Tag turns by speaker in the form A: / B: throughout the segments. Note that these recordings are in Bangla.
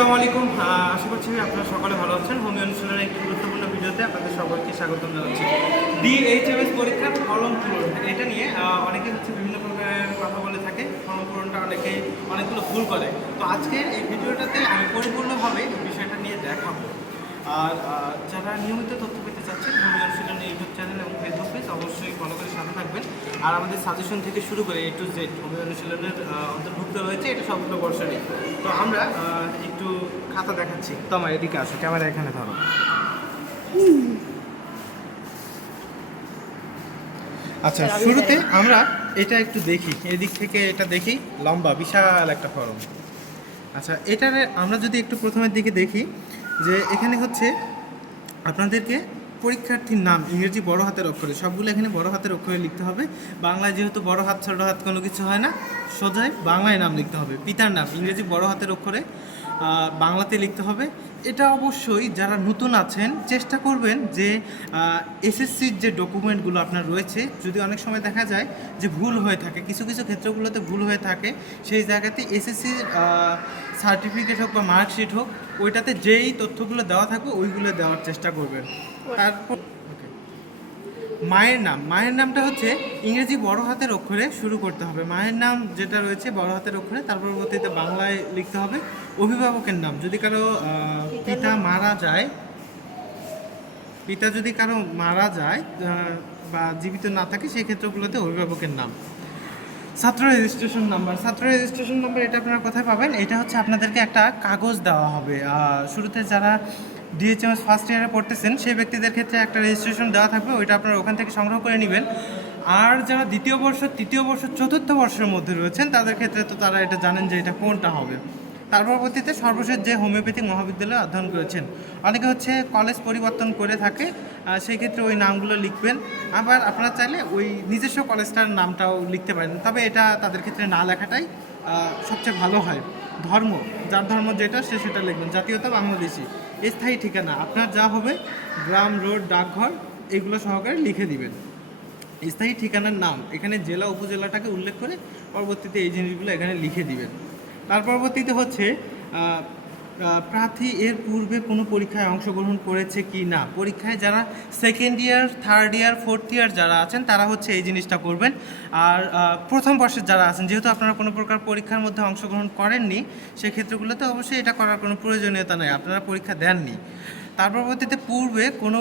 A: আসসালামু আলাইকুম। আশা করছি আপনারা সকলে ভালো আছেন। হোম অনুষ্ঠানের একটি গুরুত্বপূর্ণ ভিডিওতে আপনাদের সকলকে স্বাগতম জানাচ্ছি। ডিএইচএমএস পরীক্ষার ফর্ম পূরণ। এটা নিয়ে অনেকে হচ্ছে বিভিন্ন প্রকারের কথা বলে থাকে। ফর্ম পূরণটা অনেকে অনেকগুলো ভুল করে। তো আজকের এই ভিডিওটাতে আমি পরিপূর্ণভাবে বিষয়টা নিয়ে দেখাবো। আর যারা নিয়মিত তথ্য পেতে চাচ্ছেন হোমি অনুশীলন ইউটিউব চ্যানেল এবং ফেসবুক পেজ অবশ্যই ফলো করে সাথে থাকবেন আর আমাদের সাজেশন থেকে শুরু করে এ টু জেড হোমি অনুশীলনের অন্তর্ভুক্ত রয়েছে এটা সবগুলো বর্ষারই তো আমরা একটু খাতা দেখাচ্ছি। তো আমার এদিকে আসো ক্যামেরা এখানে ধরো। আচ্ছা শুরুতে আমরা এটা একটু দেখি। এদিক থেকে এটা দেখি লম্বা বিশাল একটা ফরম। আচ্ছা এটার আমরা যদি একটু প্রথমের দিকে দেখি যে এখানে হচ্ছে আপনাদেরকে পরীক্ষার্থীর নাম, ইংরেজি বড় হাতের অক্ষরে, সবগুলো এখানে বড় হাতের অক্ষরে লিখতে হবে। বাংলায় যেহেতু বড় হাত, ছোট হাত কোনো কিছু হয় না সোজাই বাংলায় নাম লিখতে হবে। পিতার নাম, ইংরেজি বড় হাতের অক্ষরে বাংলাতে লিখতে হবে। এটা অবশ্যই যারা নতুন আছেন, চেষ্টা করবেন যে এসএসসির যে ডকুমেন্টগুলো আপনার রয়েছে, যদি অনেক সময় দেখা যায় যে ভুল হয়ে থাকে, কিছু কিছু ক্ষেত্রগুলোতে ভুল হয়ে থাকে, সেই জায়গাতে এসএসসির সার্টিফিকেট হোক বা মার্কশিট হোক ওইটাতে যেই তথ্যগুলো দেওয়া থাকবে, ওইগুলো দেওয়ার চেষ্টা করবেন। okay. মায়ের নাম। মায়ের নামটা হচ্ছে ইংরেজি বড় হাতের অক্ষরে শুরু করতে হবে। মায়ের নাম যেটা রয়েছে বড় হাতের অক্ষরে, তার পরবর্তীতে বাংলায় লিখতে হবে অভিভাবকের নাম। যদি কারও পিতা মারা যায়, পিতা যদি কারও মারা যায় বা জীবিত না থাকে, সেই ক্ষেত্রগুলোতে অভিভাবকের নাম। ছাত্র রেজিস্ট্রেশন নাম্বার ছাত্র রেজিস্ট্রেশন নাম্বার এটা আপনারা কোথায় পাবেন? এটা হচ্ছে আপনাদেরকে একটা কাগজ দেওয়া হবে। শুরুতে যারা ডিএচএমএস ফার্স্ট ইয়ারে পড়তেছেন, সেই ব্যক্তিদের ক্ষেত্রে একটা রেজিস্ট্রেশন দেওয়া থাকবে। ওইটা আপনারা ওখান থেকে সংগ্রহ করে নেবেন। আর যারা দ্বিতীয় বর্ষ, তৃতীয় বর্ষ, চতুর্থ বর্ষের মধ্যে রয়েছেন, তাদের ক্ষেত্রে তো তারা এটা জানেন যে এটা কোনটা হবে। তার পরবর্তীতে সর্বশেষ যে হোমিওপ্যাথিক মহাবিদ্যালয়ে অধ্যয়ন করেছেন, অনেকে হচ্ছে কলেজ পরিবর্তন করে থাকে সেই ক্ষেত্রে ওই নামগুলো লিখবেন। আবার আপনারা চাইলে ওই নিজস্ব কলেজটার নামটাও লিখতে পারেন। তবে এটা তাদের ক্ষেত্রে না লেখাটাই সবচেয়ে ভালো হয়। ধর্ম, যার ধর্ম যেটা, সে সেটা লিখবেন। জাতীয়তা বাংলাদেশি, স্থায়ী ঠিকানা, আপনার যা হবে, গ্রাম, রোড, ডাকঘর, এগুলো সহকারে লিখে দিবেন। স্থায়ী ঠিকানার নাম, এখানে জেলা, উপজেলাটাকে উল্লেখ করে পরবর্তীতে এই জিনিসগুলো এখানে লিখে দিবেন। তার পরবর্তীতে হচ্ছে প্রার্থী এর পূর্বে কোনো পরীক্ষায় অংশগ্রহণ করেছে কি না? পরীক্ষায় যারা second year third year fourth year যারা আছেন, তারা হচ্ছে এই জিনিসটা করবেন। আর প্রথম বর্ষের যারা আছেন, যেহেতু আপনারা কোনো প্রকার পরীক্ষার মধ্যে অংশগ্রহণ করেননি, সেক্ষেত্রগুলোতে অবশ্যই এটা করার কোনো প্রয়োজনীয়তা নেই। আপনারা পরীক্ষা দেননি। তার পরবর্তীতে পূর্বে কোনো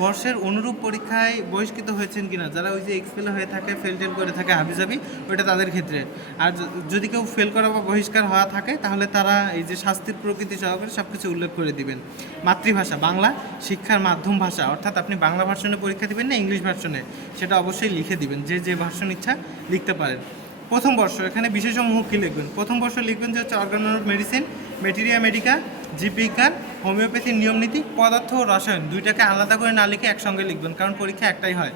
A: বর্ষের অনুরূপ পরীক্ষায় বহিষ্কৃত হয়েছেন কিনা? যারা ওই যে এক্সপেল হয়ে থাকে ফেল টেল করে থাকে, হাবিজাবি, ওইটা তাদের ক্ষেত্রে। আর যদি কেউ ফেল করা বা বহিষ্কার হওয়া থাকে, তাহলে তারা এই যে শাস্তির প্রকৃতি সহকারে সব কিছু উল্লেখ করে দিবেন। মাতৃভাষা, বাংলা শিক্ষার মাধ্যম ভাষা, অর্থাৎ আপনি বাংলা ভার্সনে পরীক্ষা দিবেন না ইংলিশ ভার্সনে, সেটা অবশ্যই লিখে দিবেন, যে যে ভার্সন ইচ্ছা লিখতে পারেন। প্রথম বর্ষ, এখানে বিশেষসমূহ কী লিখবেন? প্রথম বর্ষ লিখবেন যে হচ্ছে অর্গান মেডিসিন মেটেরিয়া মেডিকা জীববিজ্ঞান হোমিওপ্যাথির নিয়মনীতি পদার্থ ও রসায়ন দুইটাকে আলাদা করে না লিখে একসঙ্গে লিখবেন, কারণ পরীক্ষা একটাই হয়।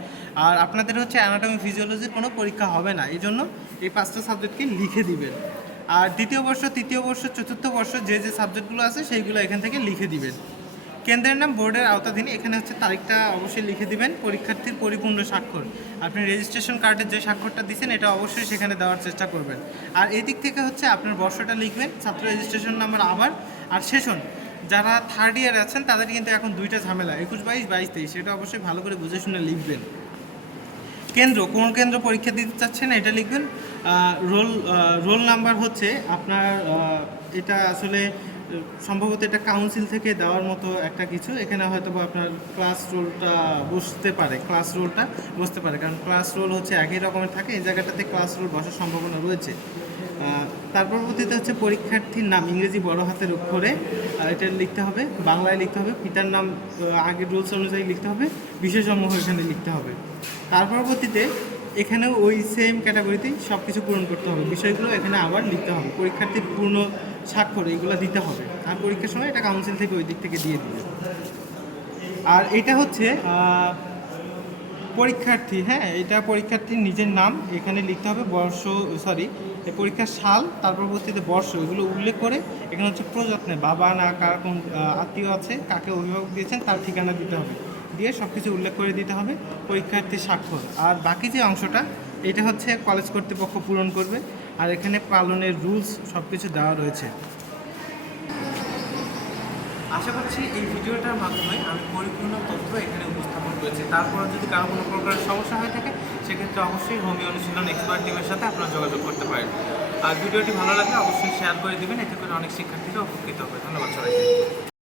A: আর আপনাদের হচ্ছে অ্যানাটমি ফিজিওলজির কোনো পরীক্ষা হবে না এই জন্য এই পাঁচটা সাবজেক্টকে লিখে দিবেন। আর দ্বিতীয় বর্ষ, তৃতীয় বর্ষ, চতুর্থ বর্ষ, যে যে সাবজেক্টগুলো আছে সেইগুলো এখান থেকে লিখে দিবেন। কেন্দ্রের নাম বোর্ডের আওতাধীন, এখানে হচ্ছে তারিখটা অবশ্যই লিখে দিবেন, পরীক্ষার্থীর পরিপূর্ণ স্বাক্ষর। আপনি রেজিস্ট্রেশন কার্ডের যে স্বাক্ষরটা দিচ্ছেন এটা অবশ্যই সেখানে দেওয়ার চেষ্টা করবেন। আর এদিক থেকে হচ্ছে আপনার বর্ষটা লিখবেন, ছাত্র রেজিস্ট্রেশন নাম্বার আবার, আর সেশন যারা থার্ড ইয়ার আছেন, তাদের কিন্তু এখন দুইটা ঝামেলা, একুশ, বাইশ বাইশ, তেইশ। এটা অবশ্যই ভালো করে বুঝে শুনে লিখবেন। কেন্দ্র, কোন কেন্দ্র পরীক্ষা দিতে চাচ্ছেন এটা লিখবেন। রোল রোল নাম্বার হচ্ছে আপনার এটা আসলে সম্ভবত এটা কাউন্সিল থেকে দেওয়ার মতো একটা কিছু। এখানে হয়তো আপনার ক্লাস রোলটা বসতে পারে ক্লাস রোলটা বসতে পারে। কারণ ক্লাস রোল হচ্ছে একই রকমের থাকে, এই জায়গাটাতে ক্লাস রোল বসার সম্ভাবনা রয়েছে। তার পরবর্তীতে হচ্ছে পরীক্ষার্থীর নাম, ইংরেজি বড় হাতের অক্ষরে। আহ, এটা লিখতে হবে বাংলায় লিখতে হবে পিতার নাম আগের রুলস অনুযায়ী লিখতে হবে বিশেষসমূহ এখানে লিখতে হবে। তার পরবর্তীতে এখানেও ওই সেম ক্যাটাগরিতেই সব কিছু পূরণ করতে হবে। বিষয়গুলো এখানে আবার লিখতে হবে। পরীক্ষার্থীর পূর্ণ স্বাক্ষর এইগুলো দিতে হবে। আর পরীক্ষার সময় এটা কাউন্সিল থেকে ওই দিক থেকে দিয়ে দিবে। আর এটা হচ্ছে পরীক্ষার্থী হ্যাঁ এটা পরীক্ষার্থীর নিজের নাম, এখানে লিখতে হবে বর্ষ সরি পরীক্ষার সাল তার পরবর্তীতে বর্ষ, এগুলো উল্লেখ করে এখানে হচ্ছে প্রযত্নে বাবা না, কার কোন আত্মীয় আছে, কাকে অভিভাবক দিয়েছেন, তার ঠিকানা দিতে হবে। দিয়ে সব কিছু উল্লেখ করে দিতে হবে পরীক্ষার্থীর স্বাক্ষর। আর বাকি যে অংশটা, এটা হচ্ছে কলেজ কর্তৃপক্ষ পূরণ করবে, আর এখানে পালনের রুলস সব কিছু দেওয়া রয়েছে। আশা করছি এই ভিডিওটার মাধ্যমে আমি পরিপূর্ণ তথ্য এখানে উপস্থাপন করেছি তারপরে যদি কারও কোনো প্রকারের সমস্যা হয়ে থাকে, সেক্ষেত্রে অবশ্যই হোমি অনুশীলন এক্সপার্ট টিমের সাথে আপনারা যোগাযোগ করতে পারেন। আর ভিডিওটি ভালো লাগলে অবশ্যই শেয়ার করে দেবেন। এতে করে অনেক শিক্ষার্থীরা উপকৃত হবে। ধন্যবাদ সবাইকে।